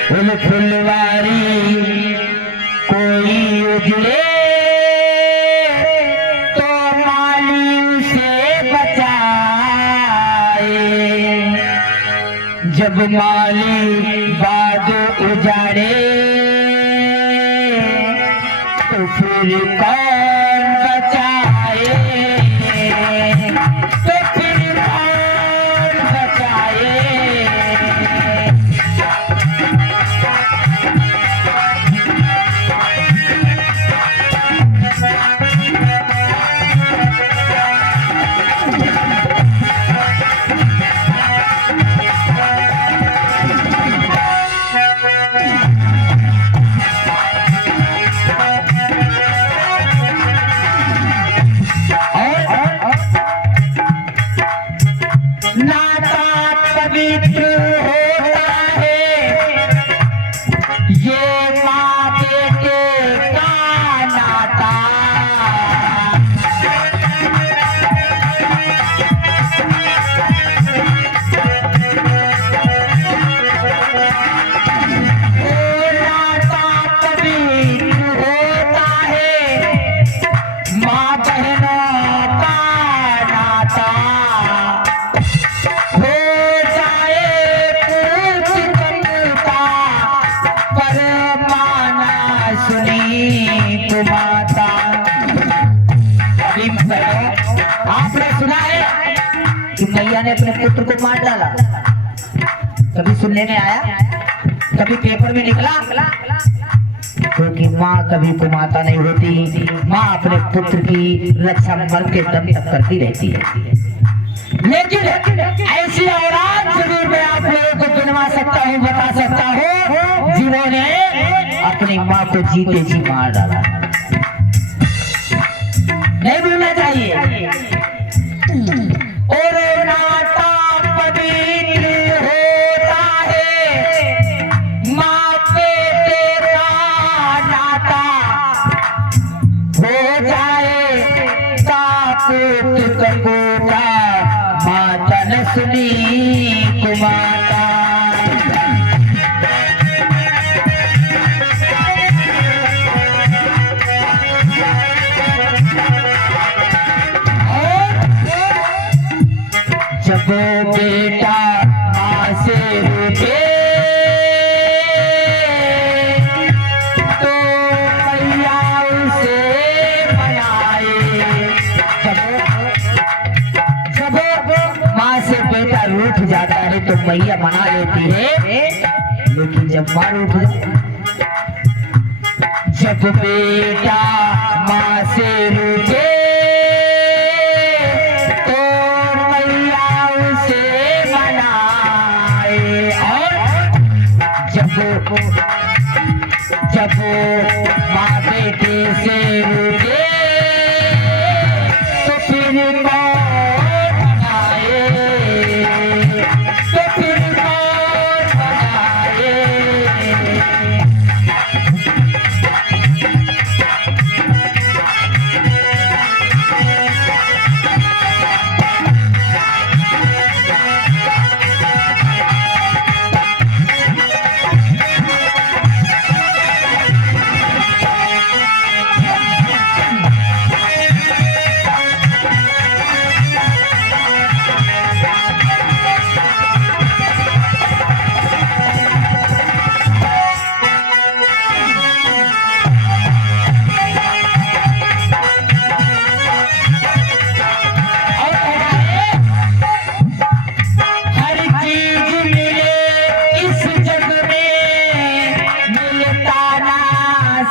फूल फुलवारी कोई उजड़े तो माली उसे बचाए, जब माली बाद उजाड़े तो फिर कौन बचाए, तो फिर कौन बचाए। नाता पवित्र होता है ये माँ बेटे का नाता, नाता पवित्र होता है माँ बहनों का नाता, हो जाए पूछ कपूता पर माना सुनी कुमाता। आपने सुना है कि मैया ने अपने पुत्र को मार डाला, कभी सुनने में आया, कभी पेपर में निकला? क्योंकि माँ कभी कुमाता नहीं होती, माँ अपने पुत्र की रक्षा मरते दम तक करती रहती है। लेकिन ऐसी औलाद जरूर मैं आप लोगों को गिनवा सकता हूँ, बता सकता हूँ, जिन्होंने अपनी माँ को जीते जी मार डाला। नहीं भूलना चाहिए। और नाता पवित्र होता है माँ बेटे का नाता, हो जाए कापूत कपूता माता न सुनी कुमाता। जब बेटा माँ से रूठे तो मैया उसे मनाए, जब माँ से बेटा रूठ जाता है तो मैया मना लेती है, लेकिन जब माँ रूठ जाती, जब बेटा माँ से रूठे तो मैया उसे मनाए, और जब माँ बेटे से रूठे तो फिर कौन मनाए, तो फिर कौन मनाए।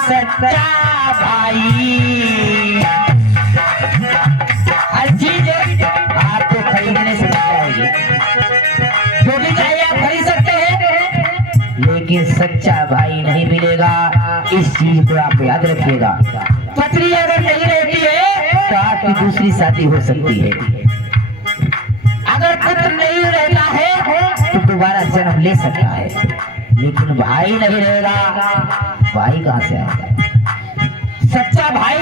सच्चा भाई हर चीज आपको खरीदने से मिलेगी, जो भी चाहिए आप खरीद सकते हैं, लेकिन सच्चा भाई नहीं मिलेगा। इस चीज को आप याद रखिएगा। पत्नी अगर नहीं रहती है तो आपकी दूसरी शादी हो सकती है, अगर पुत्र नहीं रहता है तो दोबारा जन्म ले सकता है, लेकिन भाई नहीं रहेगा, भाई कहां से आएगा? सच्चा भाई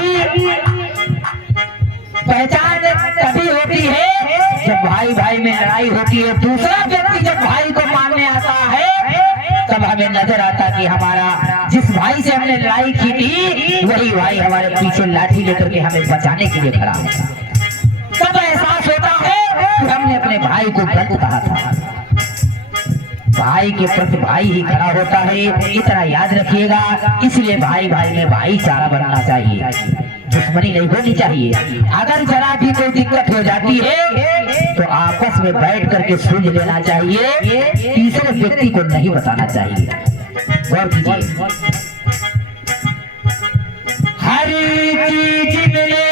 पहचान तभी होती है जब भाई भाई में लड़ाई होती है। दूसरा व्यक्ति जब भाई को मारने आता है तब हमें नजर आता कि हमारा जिस भाई से हमने लड़ाई की थी वही भाई हमारे पीछे लाठी लेकर के हमें बचाने के लिए खड़ा है। तब एहसास होता है कि हमने अपने भाई को गलत कहा था। भाई के प्रति भाई ही खड़ा होता है, इतना याद रखिएगा। इसलिए भाई भाई में भाईचारा बनना चाहिए, दुश्मनी नहीं होनी चाहिए। अगर जरा भी कोई दिक्कत हो जाती है तो आपस में बैठ करके सुलझ लेना चाहिए, तीसरे व्यक्ति को नहीं बताना चाहिए। गौर कीजिए, हर चीज मिले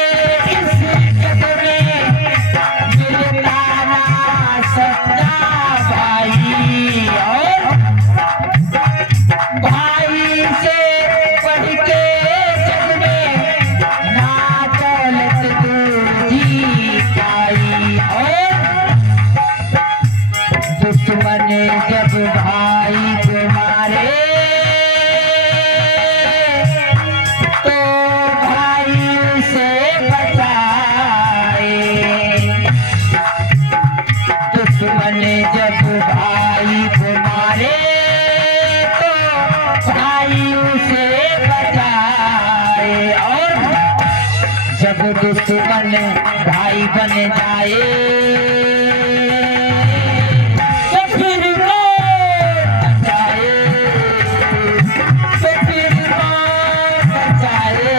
इस जग में मिलता ना सच्चा भाई, और भाई से बढ़ के जग में ना दौलत दूजी पाई। और दुश्मन जब भाई को मारे तो भाई उसे बचाए। दुश्मन जब भाई को मारे तो भाई उसे बचाए। और जब दुश्मन भाई बन जाए तो फिर कौन बचाए, तो फिर कौन बचाए।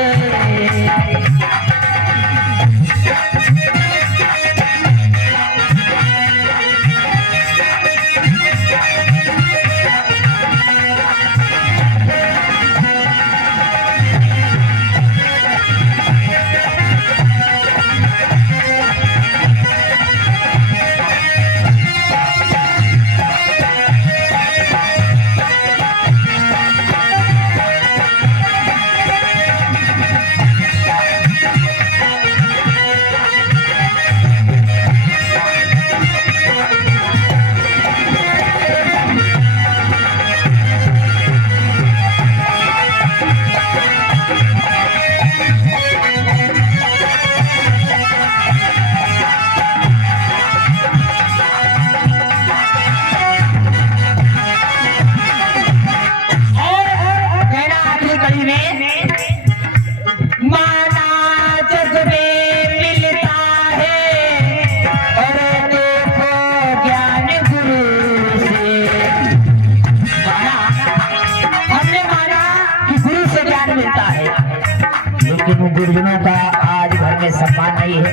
गुरुजनों का आज घर में सम्मान नहीं है।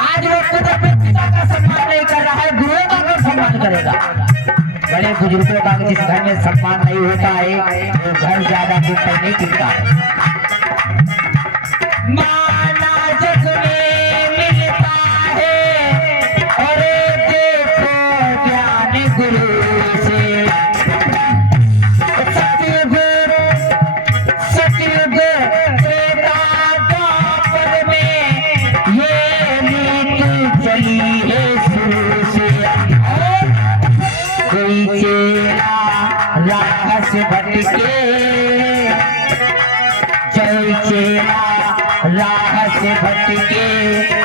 आज वो खुद अपने पिता का सम्मान नहीं कर रहा है, गुरुओं का कौन सम्मान करेगा। बड़े बुजुर्गों का जिस घर में सम्मान नहीं होता है वो घर ज्यादा दिन तक नहीं टिकता है। माना जग में मिलता है और देखो ज्ञान गुरु से। राह से भटके जय चेला राह से भटके